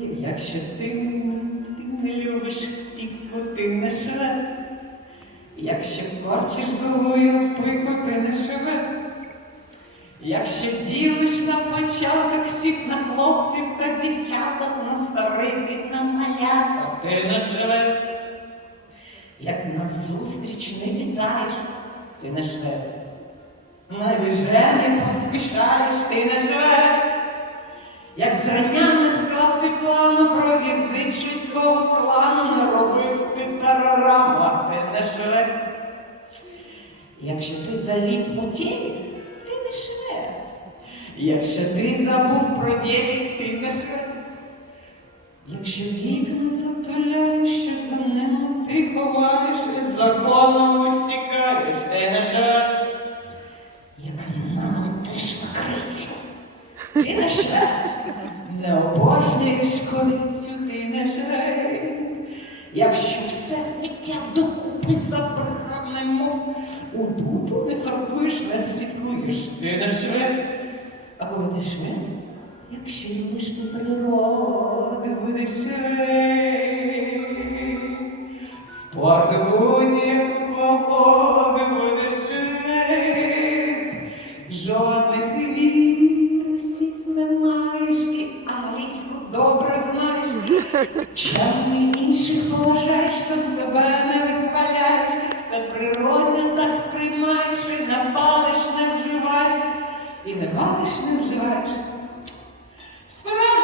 Якщо ти, ти не любиш фіку, ти не швед. Якщо хочеш злою пику, ти не швед. Якщо ділиш на початок всіх на хлопців та дівчаток, на старих і на маляток, ти не швед. Як на зустріч не вітаєш, ти не швед. На віжені поспішаєш, ти не швед. Як зрання не плану про візит шведського клану, не робив ти тарарам, а ти не швед. Якщо ти заліп у тілі, ти не швед. Якщо ти забув про вєлік, ти не швед. Якщо вікна затуляєш, що за ними ти ховаєш, від закону утікаєш, ти не швед. Як ненавидиш лакрицю, ти не швед. Не обожнюєш корицю, ти не швед. Якщо все сміття докупи забрав, немов у дупу не сортуєш, не слідкуєш, ти не швед. А коли ти швед, якщо любиш ти природу, будеш. Спорт Чому ти інших поважаєш, сам себе не вихваляєш, все природне так сприймаєш, і напалиш не вживаєш, і напалиш не вживаєш. Справді